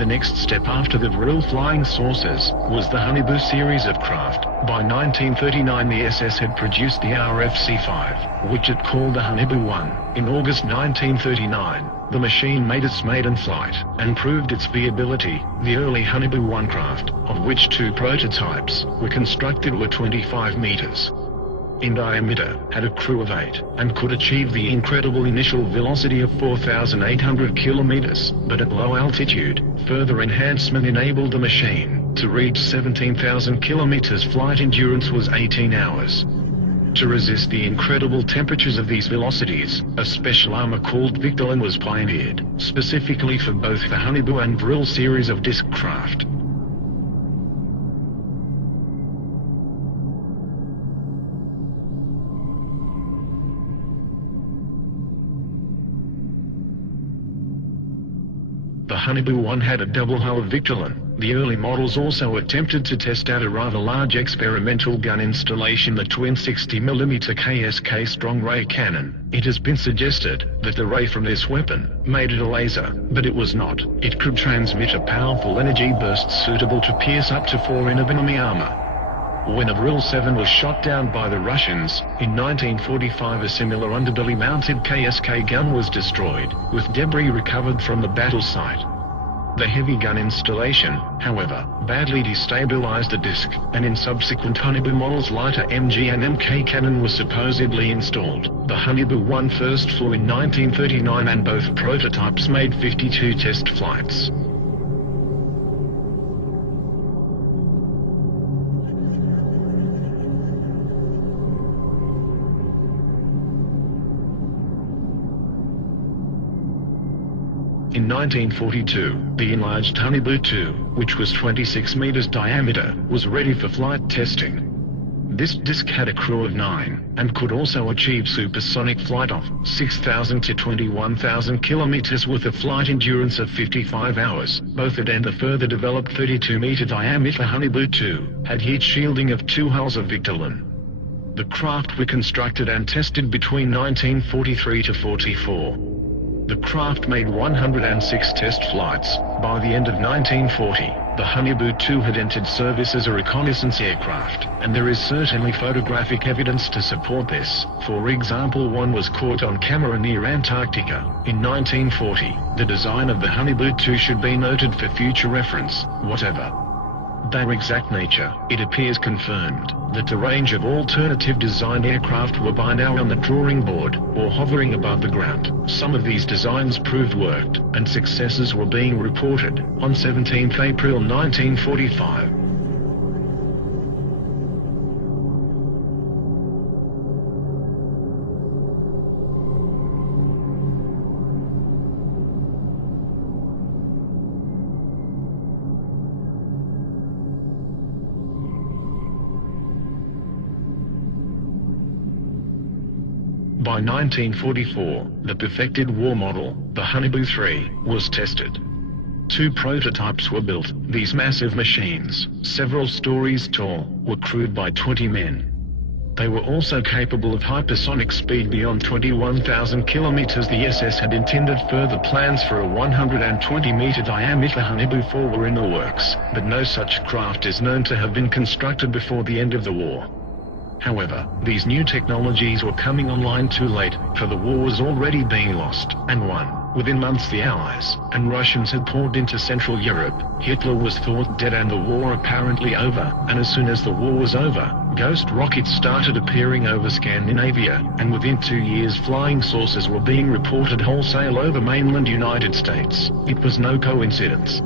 The next step after the Vril flying saucers was the Haunebu series of craft. By 1939 the SS had produced the RFC-5, which it called the Haunebu 1. In August 1939, the machine made its maiden flight, and proved its viability. The early Haunebu 1 craft, of which 2 prototypes were constructed, were 25 meters in diameter, had a crew of 8, and could achieve the incredible initial velocity of 4,800 kilometers, but at low altitude, further enhancement enabled the machine to reach 17,000 kilometers. Flight endurance was 18 hours. To resist the incredible temperatures of these velocities, a special armor called Victolan was pioneered, specifically for both the Haunebu and Vril series of disc craft. The Haunebu 1 had a double hull of Victolan. The early models also attempted to test out a rather large experimental gun installation, the twin 60mm KSK strong ray cannon. It has been suggested that the ray from this weapon made it a laser, but it was not. It could transmit a powerful energy burst suitable to pierce up to 4 in of enemy armor. When a Vril 7 was shot down by the Russians, in 1945 a similar underbelly-mounted KSK gun was destroyed, with debris recovered from the battle site. The heavy gun installation, however, badly destabilized the disc, and in subsequent Haunebu models lighter MG and MK cannon was supposedly installed. The Haunebu 1 first flew in 1939 and both prototypes made 52 test flights. In 1942, the enlarged Haunebu 2, which was 26 meters diameter, was ready for flight testing. This disc had a crew of 9, and could also achieve supersonic flight of 6,000 to 21,000 kilometers with a flight endurance of 55 hours. Both it and the further developed 32-meter diameter Haunebu 2 had heat shielding of 2 hulls of Victolan. The craft were constructed and tested between 1943 to 44. The craft made 106 test flights. By the end of 1940, the Haunebu 2 had entered service as a reconnaissance aircraft, and there is certainly photographic evidence to support this. For example, one was caught on camera near Antarctica in 1940. The design of the Haunebu 2 should be noted for future reference. Whatever their exact nature, it appears confirmed that a range of alternative designed aircraft were by now on the drawing board, or hovering above the ground. Some of these designs proved worked, and successes were being reported. On 17 April 1945, by 1944, the perfected war model, the Haunebu 3, was tested. 2 prototypes were built. These massive machines, several stories tall, were crewed by 20 men. They were also capable of hypersonic speed beyond 21,000 kilometers. The SS had intended further plans for a 120-meter diameter Haunebu 4 were in the works, but no such craft is known to have been constructed before the end of the war. However, these new technologies were coming online too late, for the war was already being lost and won. Within months the Allies and Russians had poured into Central Europe. Hitler was thought dead and the war apparently over, and as soon as the war was over, ghost rockets started appearing over Scandinavia, and within 2 years flying saucers were being reported wholesale over mainland United States. It was no coincidence.